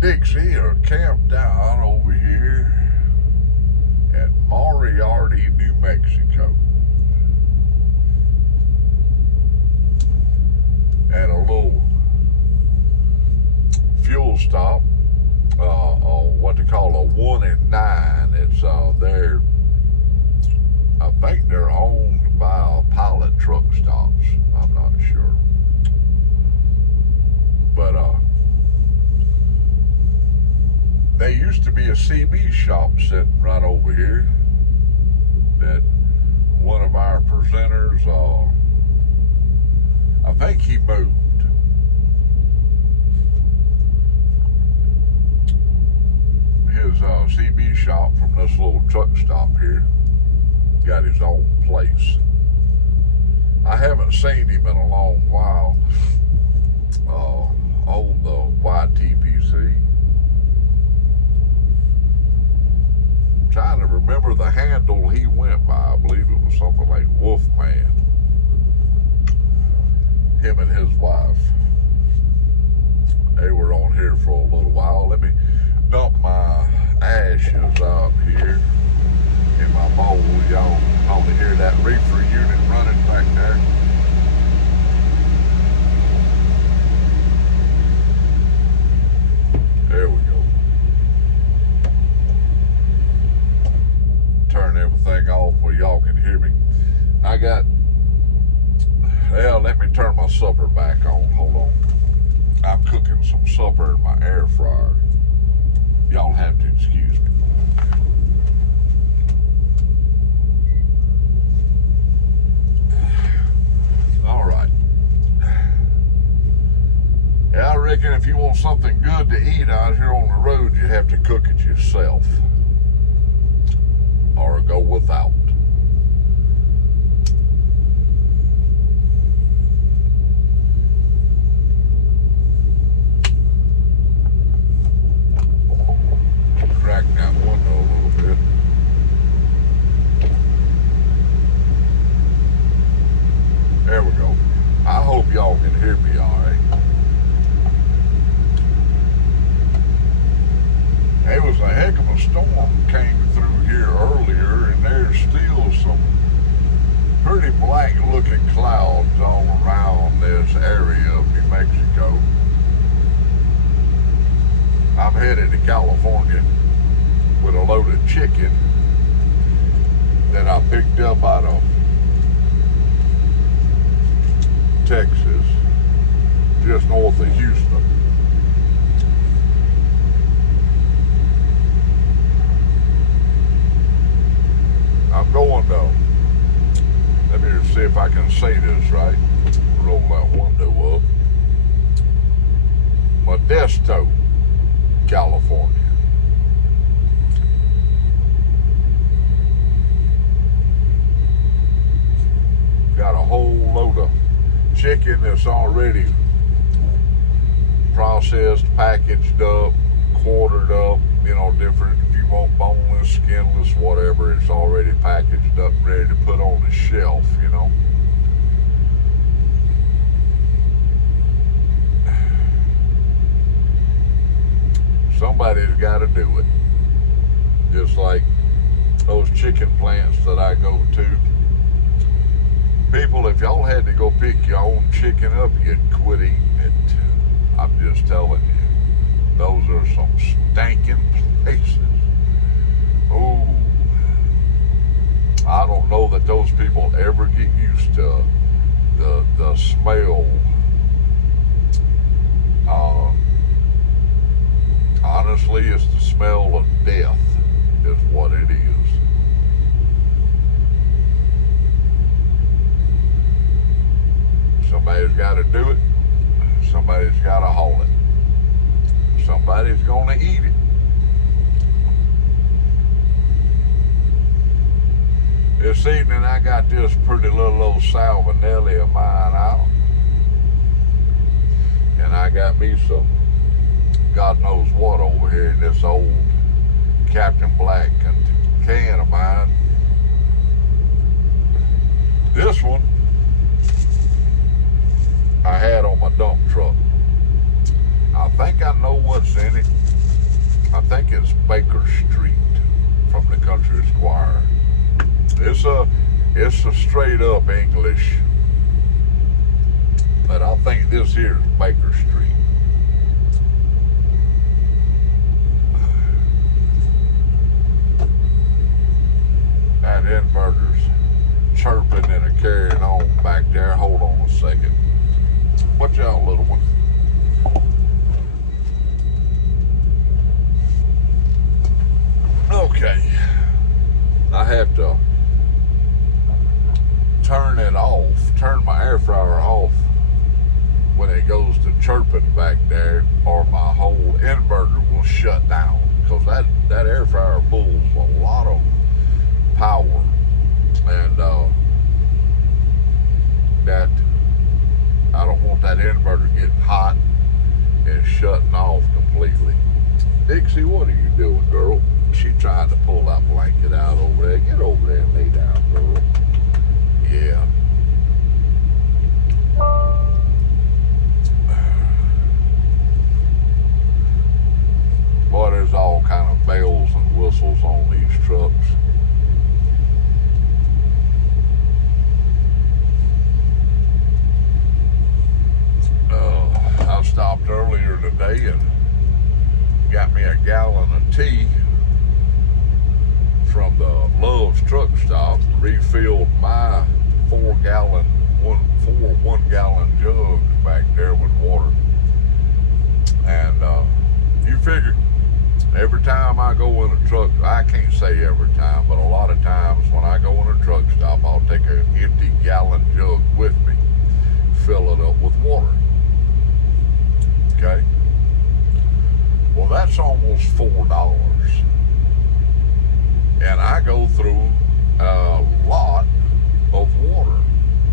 Dixie are camped out over here at Moriarty, New Mexico, at a little fuel stop, what they call a 1 and 9. It's they're, I think they're owned by Pilot Truck Stops. I'm not sure, but there used to be a CB shop sitting right over here that one of our presenters, I think he moved. His CB shop from this little truck stop here got his own place. I haven't seen him in a long while on the YTPC. Trying to remember the handle he went by. I believe it was something like Wolfman. Him and his wife. They were on here for a little while. Let me dump my ashes out here in my bowl. Y'all probably hear that reefer unit running back there. There we go. Turn everything off where y'all can hear me. Let me turn my supper back on. Hold on. I'm cooking some supper in my air fryer. Y'all have to excuse me. All right. Yeah, I reckon if you want something good to eat out here on the road, you have to cook it yourself. Or go without. Crack that window a little bit. There we go. I hope y'all can hear me all right. There was a heck of a storm came through here earlier, and there's still some pretty black looking clouds all around this area of New Mexico. I'm headed to California with a load of chicken that I picked up out of Texas, just north of Houston. I'm going to, let me see if I can say this right. Roll that window up. Modesto, California. Got a whole load of chicken that's already processed, packaged up, quartered up, you know, different. If you want boneless, skinless, whatever, it's already packaged up, ready to put on the shelf, you know. Somebody's got to do it. Just like those chicken plants that I go to. People, if y'all had to go pick your own chicken up, you'd quit eating it. I'm just telling you. Those are some stinking places. Oh, I don't know that those people ever get used to the smell. Honestly, it's the smell of death is what it is. Somebody's got to do it. Somebody's got to haul it. Somebody's going to eat it. This evening I got this pretty little old Salmonelli of mine out. And I got me some God knows what over here in this old Captain Black can of mine. This one I had on my dump truck. I think I know what's in it. I think it's Baker Street from the Country Squire. It's a straight up English, but I think this here is Baker Street. That inverter's chirping and a carrying on back there. Hold on a second. Watch out, little one. Okay. I have to turn my air fryer off when it goes to chirping back there, or my whole inverter will shut down, because that air fryer pulls a lot of power, and that I don't want that inverter getting hot and shutting off completely. Dixie, what are you doing, girl? She trying to pull that blanket out over there. Get over there and lay down, girl. Yeah. Boy, there's all kind of bells and whistles on these trucks. I stopped earlier today and got me a gallon of tea from the Love's truck stop, refilled my 4 1-gallon jugs back there with water. And you figure, every time I go in a truck, I can't say every time, but a lot of times when I go in a truck stop, I'll take an empty gallon jug with me, fill it up with water. Okay? Well, that's almost $4. And I go through a lot of water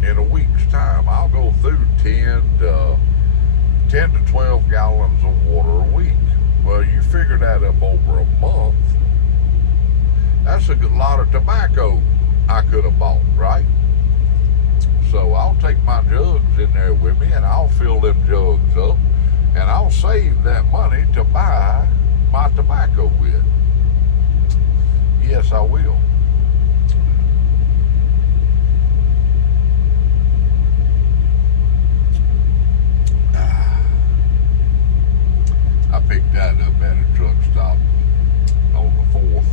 in a week's time. I'll go through 10 to 12 gallons of water a week. Well, you figure that up over a month. That's a good lot of tobacco I could have bought, right? So I'll take my jugs in there with me, and I'll fill them jugs up, and I'll save that money to buy my tobacco with. Yes, I will. I picked that up at a truck stop on the 4th.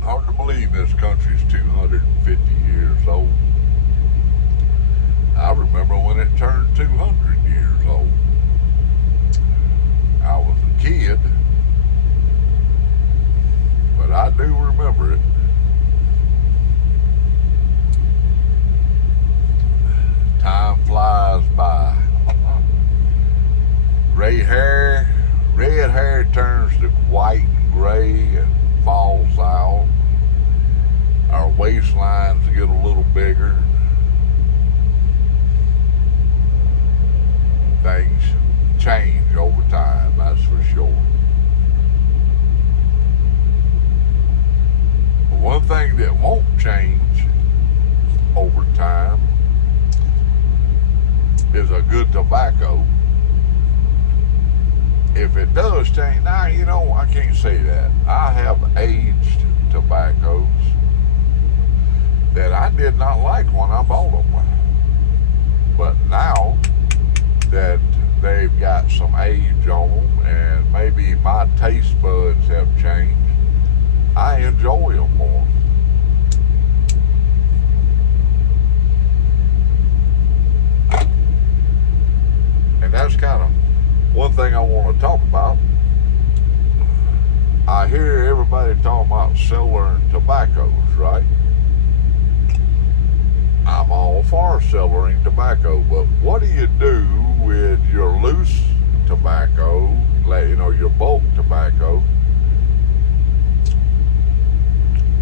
Hard to believe this country's 250 years old. I remember when it turned 200 years old. I was a kid, but I do remember it. Time flies by. Red hair turns to white and gray and falls out. Our waistlines get a little bigger. Things change over time, that's for sure. But one thing that won't change over time is a good tobacco. If it does change, now, you know, I can't say that. I have aged tobaccos that I did not like when I bought them. But now that they've got some age on them and maybe my taste buds have changed, I enjoy them more. And that's kind of one thing I want to talk about. I hear everybody talking about cellaring tobaccos, right? I'm all for cellaring tobacco, but what do you do with your loose tobacco, you know, your bulk tobacco,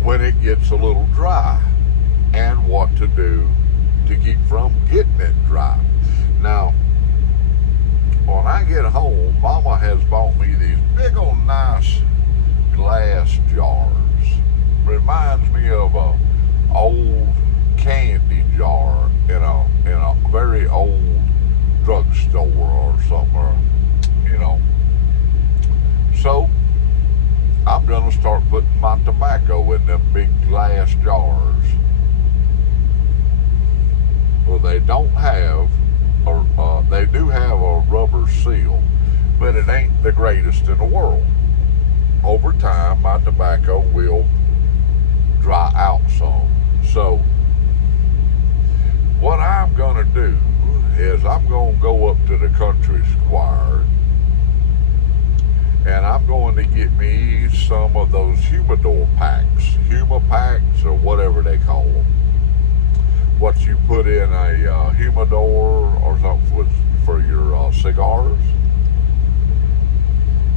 when it gets a little dry, and what to do to keep from getting it dry? Now, when I get home, Mama has bought me these big old nice glass jars. Reminds me of a old candy jar in a very old drugstore. store or something, or, you know. So I'm gonna start putting my tobacco in them big glass jars. Well, they don't have, they do have a rubber seal, but it ain't the greatest in the world. Over time, my tobacco will dry out some. So what I'm gonna do is I'm gonna go up to the country square, and I'm going to get me some of those humidor packs, packs, or whatever they call them. What you put in a humidor or something for your cigars.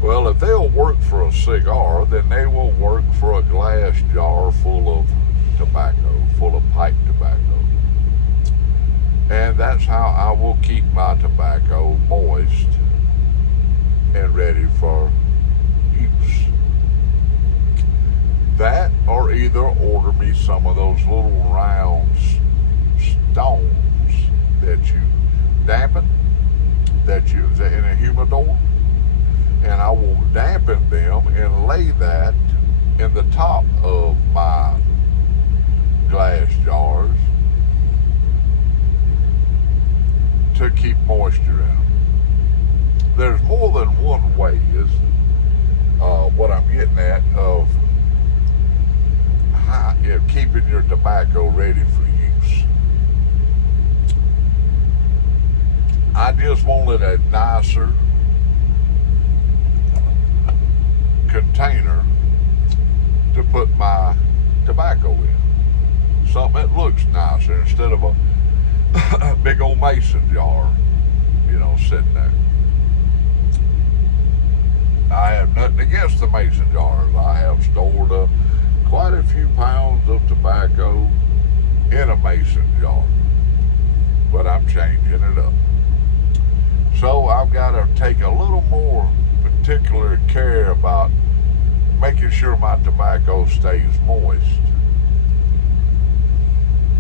Well, if they'll work for a cigar, then they will work for a glass jar full of tobacco, full of pipe tobacco. And that's how I will keep my tobacco moist and ready for use. That, or either order me some of those little round stones that you dampen, that you in a humidor, and I will dampen them and lay that in the top of my glass jars to keep moisture in them. There's more than one way, is what I'm getting at, of keeping your tobacco ready for use. I just wanted a nicer container to put my tobacco in. Something that looks nicer instead of a big old mason jar, sitting there. I have nothing against the mason jars. I have stored quite a few pounds of tobacco in a mason jar, but I'm changing it up. So I've got to take a little more particular care about making sure my tobacco stays moist,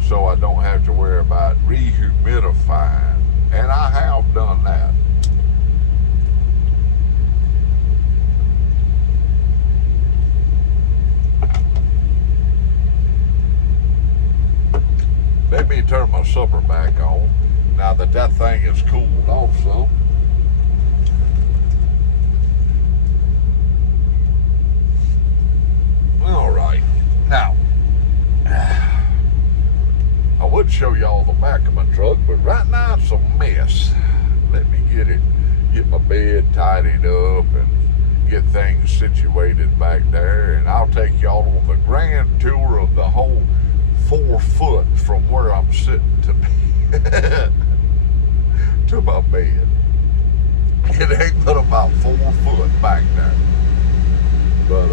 so I don't have to worry about rehumidifying, and I have done that. Let me turn my supper back on now that thing is cooled off some. All right, now I would show y'all the back of my truck, but right now it's a mess. Let me get my bed tidied up and get things situated back there, and I'll take y'all on the grand tour of the whole 4 foot from where I'm sitting to my bed. It ain't but about 4 foot back there. But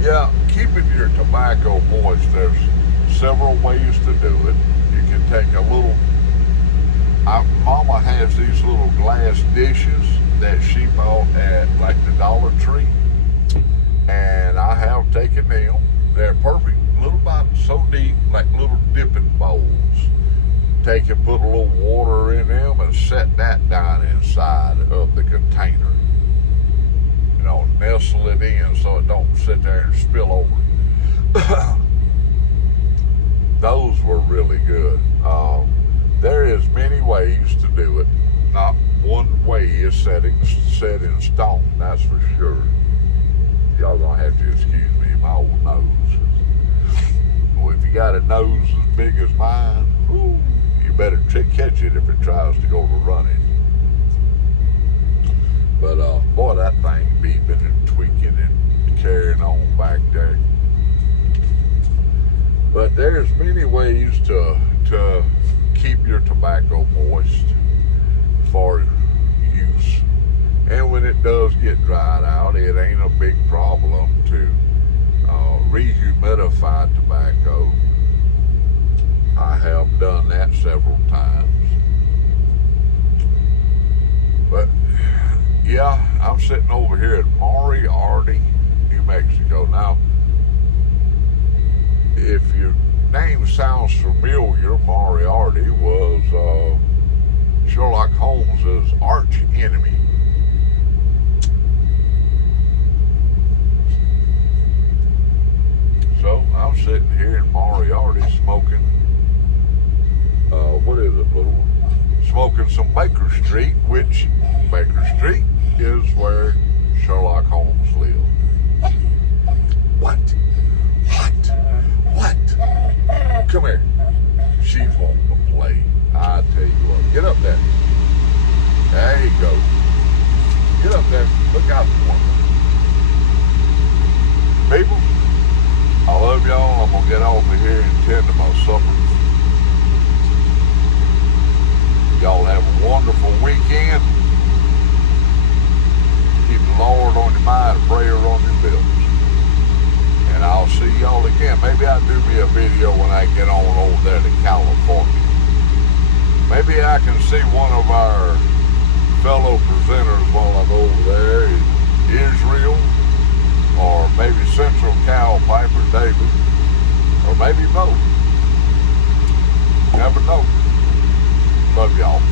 yeah, keeping your tobacco moist, there's several ways to do it. You can take a little, Mama has these little glass dishes that she bought at like the Dollar Tree, and I have taken them. They're perfect, little about so deep, like little dipping bowls. Take and put a little water in them and set that down inside of the container. Nestle it in so it don't sit there and spill over. Those were really good. There is many ways to do it. Not one way is set in stone, that's for sure. Y'all gonna have to excuse me, my old nose. Well, if you got a nose as big as mine, you better catch it if it tries to go to running. But boy, that thing beeping and tweaking and carrying on back there. But there's many ways to keep your tobacco moist for use. And when it does get dried out, it ain't a big problem to rehumidify tobacco. I have done that several times. But yeah, I'm sitting over here at Moriarty, New Mexico. Now, if your name sounds familiar, Moriarty was Sherlock Holmes enemy. So I'm sitting here in Moriarty smoking, what is it, little? Smoking some Baker Street, which Baker Street is where Sherlock Holmes lived. What? Come here. She's wanting to play. I tell you what, get up there. There you go. Get up there. Look out the window. People, I love y'all. I'm going to get off of here and tend to my supper. Y'all have a wonderful weekend. Keep the Lord on your mind and prayer on your bills. And I'll see y'all again. Maybe I'll do me a video when I get on over there to California. Maybe I can see one of our fellow presenters while I'm over there in Israel, or maybe Central Cal Piper David, or maybe both. Never know. Love y'all.